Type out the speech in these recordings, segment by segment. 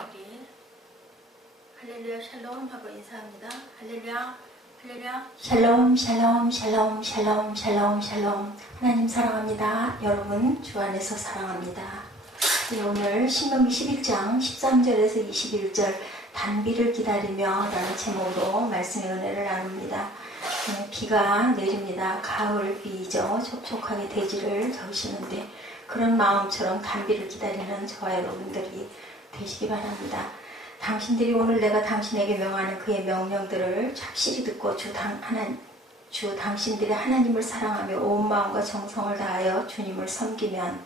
우리 할렐루야 샬롬 하고 인사합니다. 할렐루야 할렐루야 샬롬 샬롬 샬롬 샬롬 샬롬 샬롬. 하나님 사랑합니다. 여러분 주 안에서 사랑합니다. 네, 오늘 신명기 11장 13절에서 21절 단비를 기다리며 라는 제목으로 말씀의 은혜를 나눕니다. 비가 내립니다. 가을 비죠. 촉촉하게 대지를 적시는데 그런 마음처럼 단비를 기다리는 저와 여러분들이 되시기 바랍니다. 당신들이 오늘 내가 당신에게 명하는 그의 명령들을 착실히 듣고 주 당신들이 하나님을 사랑하며 온 마음과 정성을 다하여 주님을 섬기면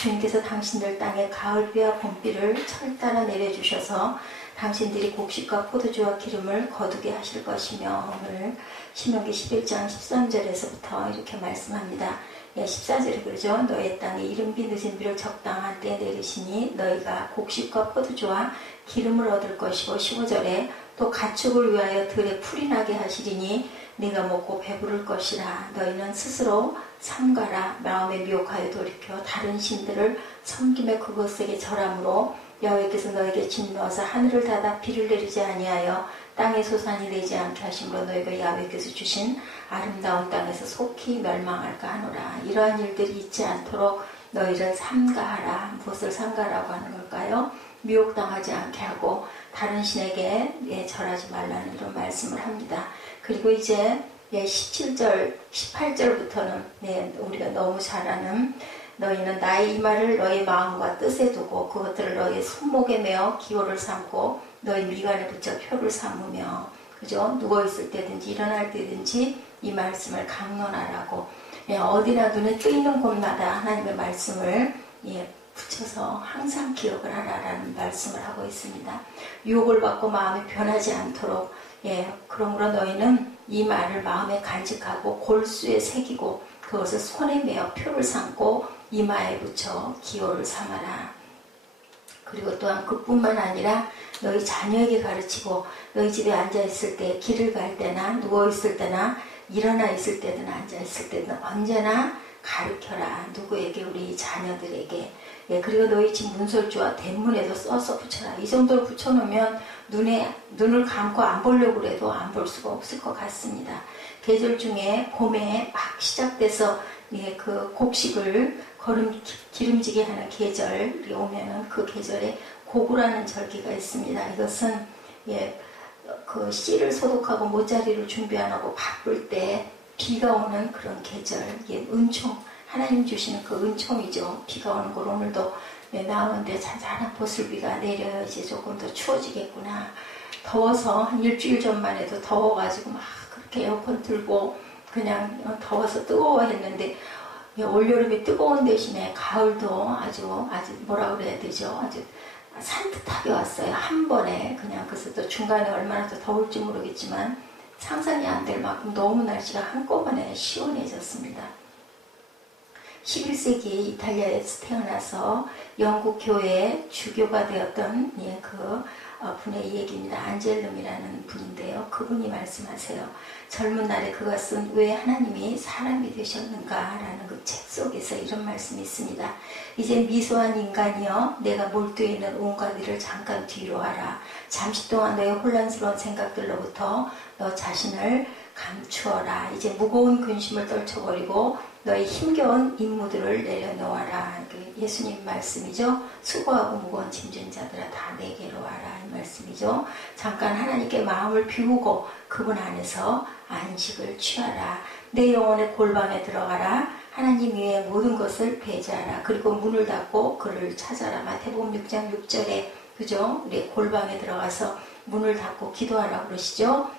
주님께서 당신들 땅에 가을비와 봄비를 철따라 내려주셔서 당신들이 곡식과 포도주와 기름을 거두게 하실 것이며, 오늘 신명기 11장 13절에서부터 이렇게 말씀합니다. 14절에 그러죠. 너의 땅에 이른비 늦은 비를 적당한 때에 내리시니 너희가 곡식과 포도주와 기름을 얻을 것이고, 15절에 또 가축을 위하여 들에 풀이 나게 하시리니 네가 먹고 배부를 것이라. 너희는 스스로 삼가라. 마음에 미혹하여 돌이켜 다른 신들을 섬김에 그것에게 절함으로 여호와께서 너에게 진 넣어서 하늘을 닫아 비를 내리지 아니하여 땅에 소산이 되지 않게 하심으로 너희가 야훼께서 주신 아름다운 땅에서 속히 멸망할까 하노라. 이러한 일들이 있지 않도록 너희를 삼가하라. 무엇을 삼가라고 하는 걸까요? 미혹당하지 않게 하고 다른 신에게 절하지 말라는 이런 말씀을 합니다. 그리고 이제 17절, 18절부터는 우리가 너무 잘 아는 너희는 나의 이 말을 너희 마음과 뜻에 두고 그것들을 너희 손목에 메어 기호를 삼고 너희 미간에 붙여 표를 삼으며, 그죠? 누워있을 때든지 일어날 때든지 이 말씀을 강론하라고, 어디나 눈에 뜨이는 곳마다 하나님의 말씀을 붙여서 항상 기억을 하라라는 말씀을 하고 있습니다. 유혹을 받고 마음이 변하지 않도록, 그러므로 너희는 이 말을 마음에 간직하고 골수에 새기고 그것을 손에 메어 표를 삼고 이마에 붙여 기호를 삼아라. 그리고 또한 그뿐만 아니라 너희 자녀에게 가르치고 너희 집에 앉아있을 때, 길을 갈 때나 누워있을 때나 일어나 있을 때든 앉아있을 때든 언제나 가르쳐라. 누구에게? 우리 자녀들에게. 그리고 너희 집 문설주와 대문에도 써서 붙여라. 이 정도로 붙여놓으면 눈을 감고 안 보려고 해도 안 볼 수가 없을 것 같습니다. 계절 중에 봄에 막 시작돼서 그 곡식을 기름지게 하는 계절이 오면은 그 계절에 고구라는 절기가 있습니다. 이것은 그 씨를 소독하고 모짜리를 준비하고 바쁠 때 비가 오는 그런 계절, 은총, 하나님 주시는 그 은총이죠. 비가 오는 걸 오늘도 나오는데 잔잔한 보슬비가 내려요. 이제 조금 더 추워지겠구나. 더워서 한 일주일 전만 해도 더워가지고 막 그렇게 에어컨 틀고 그냥 더워서 뜨거워했는데, 올여름이 뜨거운 대신에 가을도 아주 뭐라 그래야 되죠? 아주 산뜻하게 왔어요. 한 번에. 그냥 그래서 또 중간에 얼마나 더 더울지 모르겠지만 상상이 안 될 만큼 너무 날씨가 한꺼번에 시원해졌습니다. 11세기 이탈리아에서 태어나서 영국 교회의 주교가 되었던 분의 얘기입니다. 안젤름이라는 분인데요. 그분이 말씀하세요. 젊은 날에 그것은 왜 하나님이 사람이 되셨는가 라는 그 책 속에서 이런 말씀이 있습니다. 이제 미소한 인간이여, 내가 몰두해 있는 온갖 일을 잠깐 뒤로 하라. 잠시 동안 너의 혼란스러운 생각들로부터 너 자신을 감추어라. 이제 무거운 근심을 떨쳐버리고 너의 힘겨운 임무들을 내려놓아라. 예수님 말씀이죠. 수고하고 무거운 짐진 자들아 다 내게로 와라. 이 말씀이죠. 잠깐 하나님께 마음을 비우고 그분 안에서 안식을 취하라. 내 영혼의 골방에 들어가라. 하나님 위에 모든 것을 배제하라. 그리고 문을 닫고 그를 찾아라. 마태복음 6장 6절에 그죠? 우리 골방에 들어가서 문을 닫고 기도하라고 그러시죠.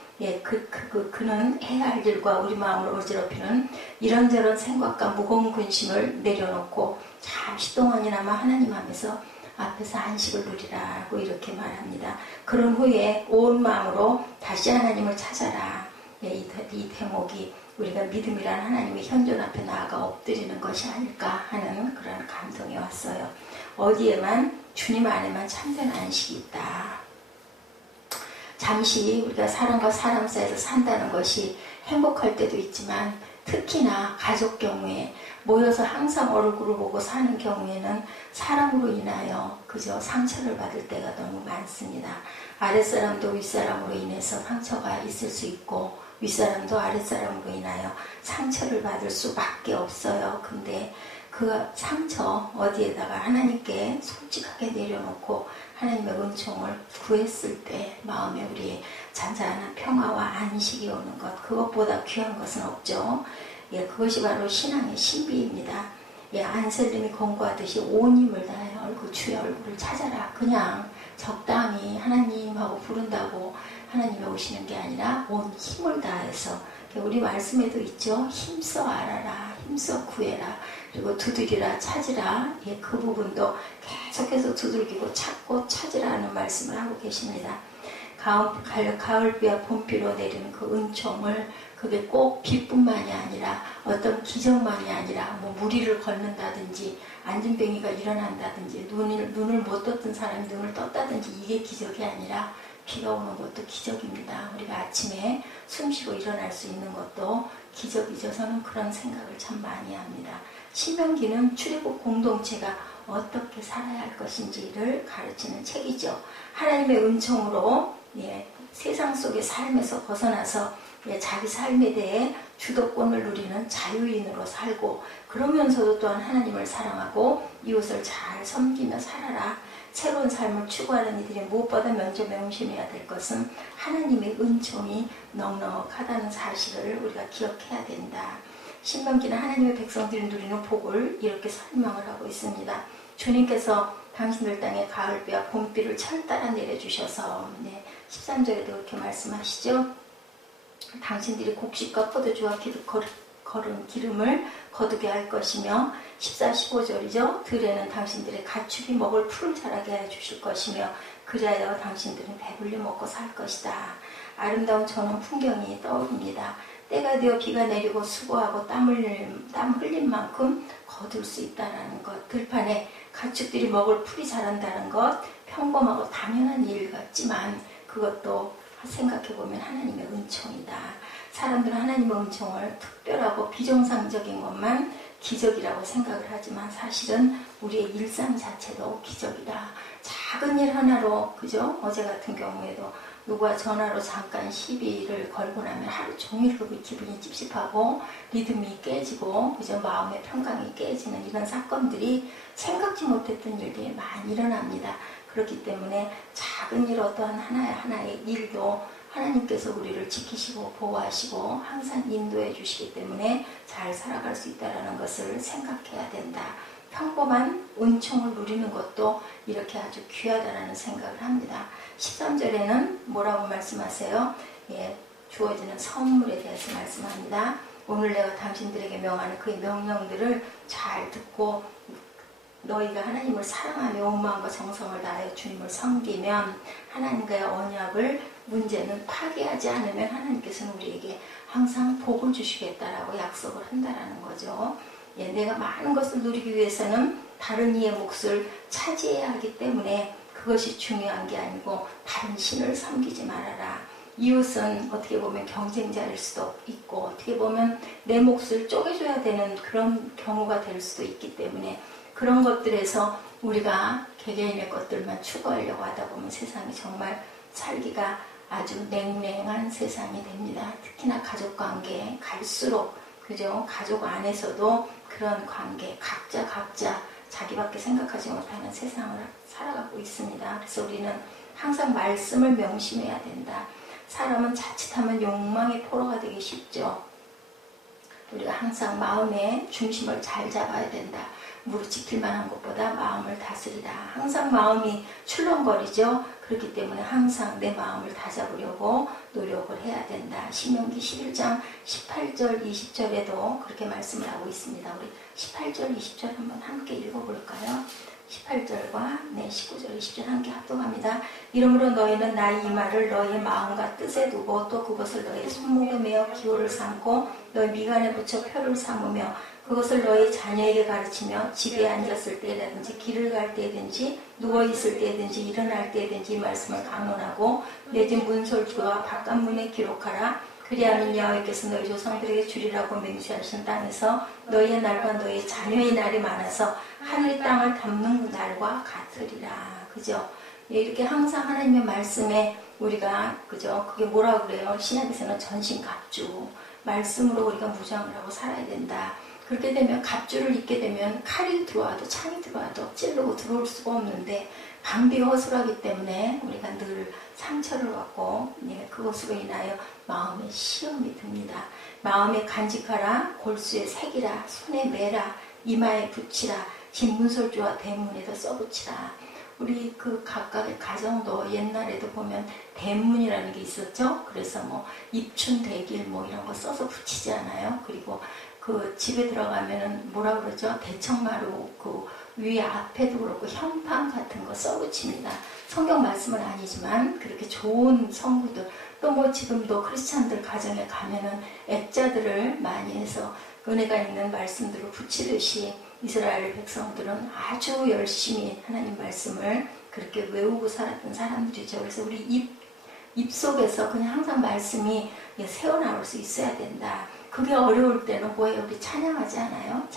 그는 해야 할 일과 우리 마음을 어지럽히는 이런저런 생각과 무거운 근심을 내려놓고 잠시 동안이나마 하나님 앞에서 안식을 누리라고 이렇게 말합니다. 그런 후에 온 마음으로 다시 하나님을 찾아라. 이 대목이 우리가 믿음이란 하나님의 현존 앞에 나아가 엎드리는 것이 아닐까 하는 그런 감동이 왔어요. 어디에만? 주님 안에만 참된 안식이 있다. 잠시 우리가 사람과 사람 사이에서 산다는 것이 행복할 때도 있지만 특히나 가족 경우에 모여서 항상 얼굴을 보고 사는 경우에는 사람으로 인하여 그저 상처를 받을 때가 너무 많습니다. 아랫사람도 윗사람으로 인해서 상처가 있을 수 있고 윗사람도 아랫사람으로 인하여 상처를 받을 수밖에 없어요. 근데 그 상처 어디에다가 하나님께 솔직하게 내려놓고 하나님의 은총을 구했을 때 마음에 우리 잔잔한 평화와 안식이 오는 것, 그것보다 귀한 것은 없죠. 예, 그것이 바로 신앙의 신비입니다. 예, 안셀림이 권고하듯이 온 힘을 다해 주의 얼굴을 찾아라. 그냥 적당히 하나님하고 부른다고 하나님이 오시는 게 아니라 온 힘을 다해서, 우리 말씀에도 있죠. 힘써 알아라, 힘써 구해라, 그리고 두드리라, 찾으라. 예, 그 부분도 계속해서 두들기고 찾고 찾으라는 말씀을 하고 계십니다. 가을비와 봄비로 내리는 그 은총을, 그게 꼭 비뿐만이 아니라 어떤 기적만이 아니라 뭐 무리를 걷는다든지 안진뱅이가 일어난다든지 눈을 못 떴던 사람이 눈을 떴다든지 이게 기적이 아니라 비가 오는 것도 기적입니다. 우리가 아침에 숨쉬고 일어날 수 있는 것도 기적이죠. 저는 그런 생각을 참 많이 합니다. 신명기는 출애굽 공동체가 어떻게 살아야 할 것인지를 가르치는 책이죠. 하나님의 은총으로 세상 속의 삶에서 벗어나서 자기 삶에 대해 주도권을 누리는 자유인으로 살고, 그러면서도 또한 하나님을 사랑하고 이웃을 잘 섬기며 살아라. 새로운 삶을 추구하는 이들이 무엇보다 먼저 명심해야 될 것은 하나님의 은총이 넉넉하다는 사실을 우리가 기억해야 된다. 신명기는 하나님의 백성들이 누리는 복을 이렇게 설명을 하고 있습니다. 주님께서 당신들 땅에 가을비와 봄비를 철따라 내려주셔서 13절에도 그렇게 말씀하시죠. 당신들이 곡식과 포도주와 거른 기름을 거두게 할 것이며, 14, 15절이죠. 들에는 당신들의 가축이 먹을 풀을 자라게 해주실 것이며 그리하여 당신들은 배불리 먹고 살 것이다. 아름다운 전원 풍경이 떠오릅니다. 때가 되어 비가 내리고 수고하고 땀 흘린 만큼 거둘 수 있다는 것, 들판에 가축들이 먹을 풀이 자란다는 것, 평범하고 당연한 일 같지만 그것도 생각해보면 하나님의 은총이다. 사람들은 하나님의 은총을 특별하고 비정상적인 것만 기적이라고 생각을 하지만 사실은 우리의 일상 자체도 기적이다. 작은 일 하나로, 그죠? 어제 같은 경우에도 누가 전화로 잠깐 시비를 걸고 나면 하루 종일 그 기분이 찝찝하고 리듬이 깨지고, 그죠? 마음의 평강이 깨지는 이런 사건들이 생각지 못했던 일들이 많이 일어납니다. 그렇기 때문에 작은 일, 어떠한 하나의 일도 하나님께서 우리를 지키시고 보호하시고 항상 인도해 주시기 때문에 잘 살아갈 수 있다는 것을 생각해야 된다. 평범한 은총을 누리는 것도 이렇게 아주 귀하다는 생각을 합니다. 13절에는 뭐라고 말씀하세요? 주어지는 선물에 대해서 말씀합니다. 오늘 내가 당신들에게 명하는 그 명령들을 잘 듣고 너희가 하나님을 사랑하며 온 마음과 정성을 다하여 주님을 섬기면 하나님과의 언약을, 문제는 파괴하지 않으면 하나님께서는 우리에게 항상 복을 주시겠다라고 약속을 한다라는 거죠. 내가 많은 것을 누리기 위해서는 다른 이의 몫을 차지해야 하기 때문에 그것이 중요한 게 아니고 다른 신을 섬기지 말아라. 이웃은 어떻게 보면 경쟁자일 수도 있고 어떻게 보면 내 몫을 쪼개줘야 되는 그런 경우가 될 수도 있기 때문에 그런 것들에서 우리가 개개인의 것들만 추구하려고 하다 보면 세상이 정말 살기가 아주 냉랭한 세상이 됩니다. 특히나 가족관계 갈수록, 그죠? 가족 안에서도 그런 관계, 각자 자기밖에 생각하지 못하는 세상을 살아가고 있습니다. 그래서 우리는 항상 말씀을 명심해야 된다. 사람은 자칫하면 욕망의 포로가 되기 쉽죠. 우리가 항상 마음의 중심을 잘 잡아야 된다. 무릎 지킬 만한 것보다 마음을 다스리라. 항상 마음이 출렁거리죠. 그렇기 때문에 항상 내 마음을 다잡으려고 노력을 해야 된다. 신명기 11장 18절 20절에도 그렇게 말씀을 하고 있습니다. 우리 18절 20절 한번 함께 읽어볼까요? 18절과 19절 20절 함께 합독합니다. 이러므로 너희는 나의 이 말을 너희의 마음과 뜻에 두고 또 그것을 너희의 손목에 메어 기호를 삼고 너희 미간에 붙여 표를 삼으며 그것을 너희 자녀에게 가르치며 집에 앉았을 때라든지 길을 갈 때든지 누워있을 때든지 일어날 때든지 이 말씀을 강론하고 내 집 문설주와 바깥문에 기록하라. 그리하면 여호와께서 너희 조상들에게 주리라고 맹세하신 땅에서 너희의 날과 너희 자녀의 날이 많아서 하늘의 땅을 덮는 날과 같으리라. 그죠? 예, 이렇게 항상 하나님의 말씀에 우리가 그죠? 그게 뭐라고 그래요? 신약에서는 전신갑주. 말씀으로 우리가 무장을 하고 살아야 된다. 그렇게 되면 갑주를 입게 되면 칼이 들어와도 창이 들어와도 찌르고 들어올 수가 없는데 방비가 허술하기 때문에 우리가 늘 상처를 받고 예, 그것으로 인하여 마음에 시험이 듭니다. 마음에 간직하라, 골수에 새기라, 손에 매라, 이마에 붙이라, 진문설주와 대문에다 써붙이라. 우리 그 각각의 가정도 옛날에도 보면 대문이라는 게 있었죠. 그래서 뭐 입춘 대길 뭐 이런 거 써서 붙이지 않아요. 그리고 그 집에 들어가면은 뭐라 그러죠? 대청마루 그 위에 앞에도 그렇고 현판 같은 거 써붙입니다. 성경 말씀은 아니지만 그렇게 좋은 성구들 또 뭐 지금도 크리스찬들 가정에 가면은 액자들을 많이 해서 은혜가 있는 말씀들을 붙이듯이 이스라엘 백성들은 아주 열심히 하나님 말씀을 그렇게 외우고 살았던 사람들이죠. 그래서 우리 입 속에서 그냥 항상 말씀이 새어나올 수 있어야 된다. 그게 어려울 때는 뭐예요? 우리 찬양하지 않아요?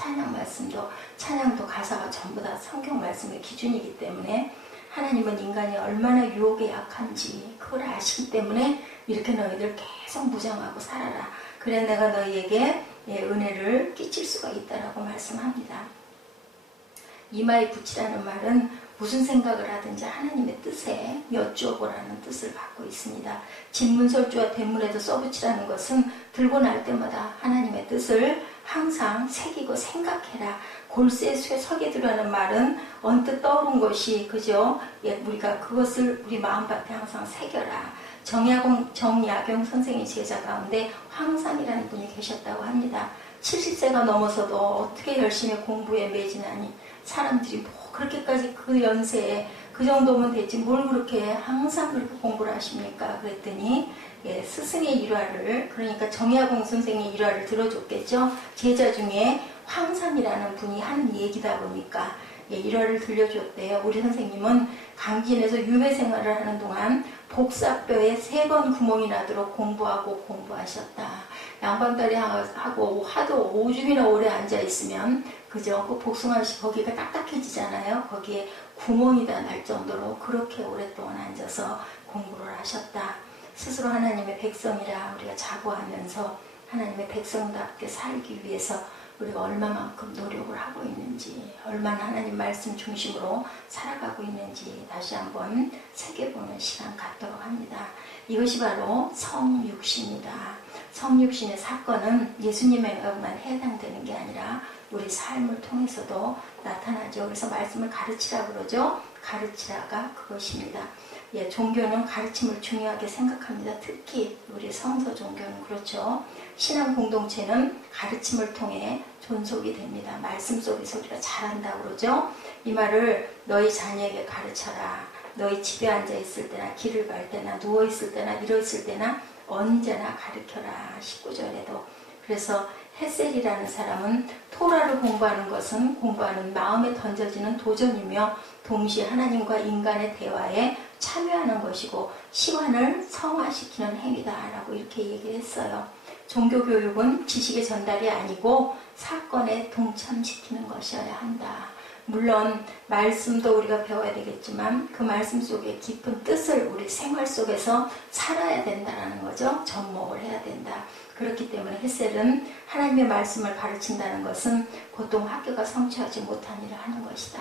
찬양도 가사가 전부 다 성경 말씀의 기준이기 때문에 하나님은 인간이 얼마나 유혹에 약한지 그걸 아시기 때문에 이렇게 너희들 계속 무장하고 살아라. 그래 내가 너희에게 은혜를 끼칠 수가 있다라고 말씀합니다. 이마에 붙이라는 말은 무슨 생각을 하든지 하나님의 뜻에 여쭈어보라는 뜻을 갖고 있습니다. 진문설주와 대문에도 써붙이라는 것은 들고 날 때마다 하나님의 뜻을 항상 새기고 생각해라. 골수에 서게 두라는 말은 언뜻 떠오른 것이 그죠? 우리가 그것을 우리 마음밭에 항상 새겨라. 정야경 선생의 제자 가운데 황삼이라는 분이 계셨다고 합니다. 70세가 넘어서도 어떻게 열심히 공부에 매진하니 사람들이 뭐 그렇게까지 그 연세에 그 정도면 됐지 뭘 그렇게 항상 그렇게 공부를 하십니까? 그랬더니 스승의 일화를 그러니까 정야공 선생의 일화를 들어줬겠죠. 제자 중에 황삼이라는 분이 하는 얘기다 보니까 일화를 들려줬대요. 우리 선생님은 강진에서 유배 생활을 하는 동안 복사뼈에 3번 구멍이 나도록 공부하셨다. 양반다리 하고 하도 오줌이나 오래 앉아있으면 그죠? 그 복숭아씨 거기가 딱딱해지잖아요. 거기에 구멍이 다 날 정도로 그렇게 오랫동안 앉아서 공부를 하셨다. 스스로 하나님의 백성이라 우리가 자부하면서 하나님의 백성답게 살기 위해서 우리가 얼마만큼 노력을 하고 있는지 얼마나 하나님 말씀 중심으로 살아가고 있는지 다시 한번 새겨보는 시간 갖도록 합니다. 이것이 바로 성육신이다. 성육신의 사건은 예수님에게만 해당되는 게 아니라 우리 삶을 통해서도 나타나죠. 그래서 말씀을 가르치라 그러죠. 가르치라가 그것입니다. 종교는 가르침을 중요하게 생각합니다. 특히 우리 성서 종교는 그렇죠. 신앙 공동체는 가르침을 통해 존속이 됩니다. 말씀 속에서 우리가 잘한다고 그러죠. 이 말을 너희 자녀에게 가르쳐라. 너희 집에 앉아있을 때나 길을 갈 때나 누워있을 때나 일어있을 때나 언제나 가르쳐라. 19절에도. 그래서 헤셀이라는 사람은 토라를 공부하는 것은 공부하는 마음에 던져지는 도전이며 동시에 하나님과 인간의 대화에 참여하는 것이고 시간을 성화시키는 행위다라고 이렇게 얘기했어요. 종교교육은 지식의 전달이 아니고 사건에 동참시키는 것이어야 한다. 물론 말씀도 우리가 배워야 되겠지만 그 말씀 속에 깊은 뜻을 우리 생활 속에서 살아야 된다는 거죠. 접목을 해야 된다. 그렇기 때문에 헤셀은 하나님의 말씀을 가르친다는 것은 보통 학교가 성취하지 못한 일을 하는 것이다.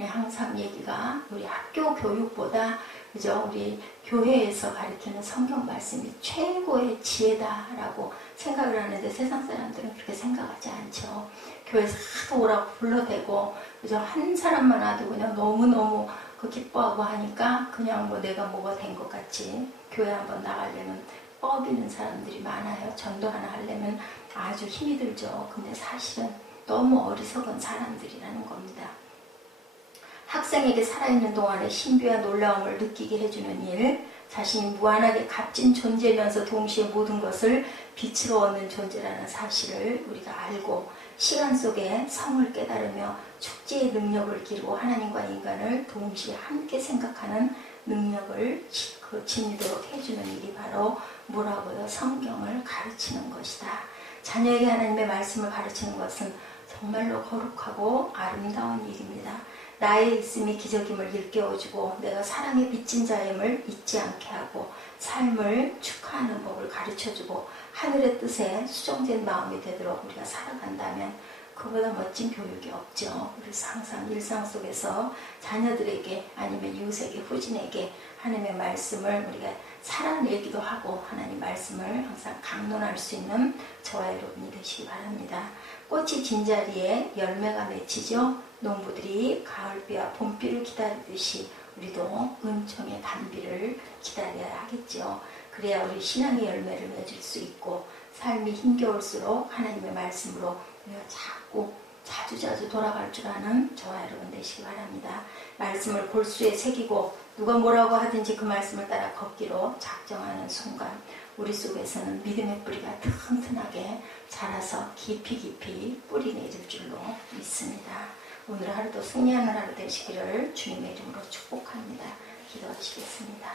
항상 얘기가 우리 학교 교육보다 그죠? 우리 교회에서 가르치는 성경 말씀이 최고의 지혜다라고 생각을 하는데 세상 사람들은 그렇게 생각하지 않죠. 교회에서 하도 오라고 불러대고 그죠? 한 사람만 와도 그냥 너무너무 기뻐하고 하니까 그냥 뭐 내가 뭐가 된 것 같이 교회 한번 나가려면 뻐기는 사람들이 많아요. 전도 하나 하려면 아주 힘이 들죠. 근데 사실은 너무 어리석은 사람들이라는 겁니다. 학생에게 살아있는 동안에 신비와 놀라움을 느끼게 해주는 일, 자신이 무한하게 값진 존재면서 동시에 모든 것을 빛으로 얻는 존재라는 사실을 우리가 알고 시간 속에 성을 깨달으며 축지의 능력을 기르고 하나님과 인간을 동시에 함께 생각하는 능력을 지니도록 해주는 일이 바로 바로 뭐라고요? 성경을 가르치는 것이다. 자녀에게 하나님의 말씀을 가르치는 것은 정말로 거룩하고 아름다운 일입니다. 나의 있음이 기적임을 일깨워주고 내가 사랑의 빚진 자임을 잊지 않게 하고 삶을 축하하는 법을 가르쳐주고 하늘의 뜻에 수정된 마음이 되도록 우리가 살아간다면 그보다 멋진 교육이 없죠. 그래서 항상 일상 속에서 자녀들에게 아니면 이웃에게 후진에게 하나님의 말씀을 우리가 살아내기도 하고 하나님 말씀을 항상 강론할 수 있는 저와 여러분이 되시기 바랍니다. 꽃이 진 자리에 열매가 맺히죠. 농부들이 가을비와 봄비를 기다리듯이 우리도 은총의 단비를 기다려야 하겠죠. 그래야 우리 신앙의 열매를 맺을 수 있고 삶이 힘겨울수록 하나님의 말씀으로 우리가 자꾸 자주 돌아갈 줄 아는 저와 여러분 되시기 바랍니다. 말씀을 골수에 새기고 누가 뭐라고 하든지 그 말씀을 따라 걷기로 작정하는 순간 우리 속에서는 믿음의 뿌리가 튼튼하게 자라서 깊이 뿌리 내릴 줄로 믿습니다. 오늘 하루도 승리하는 하루 되시기를 주님의 이름으로 축복합니다. 기도하시겠습니다.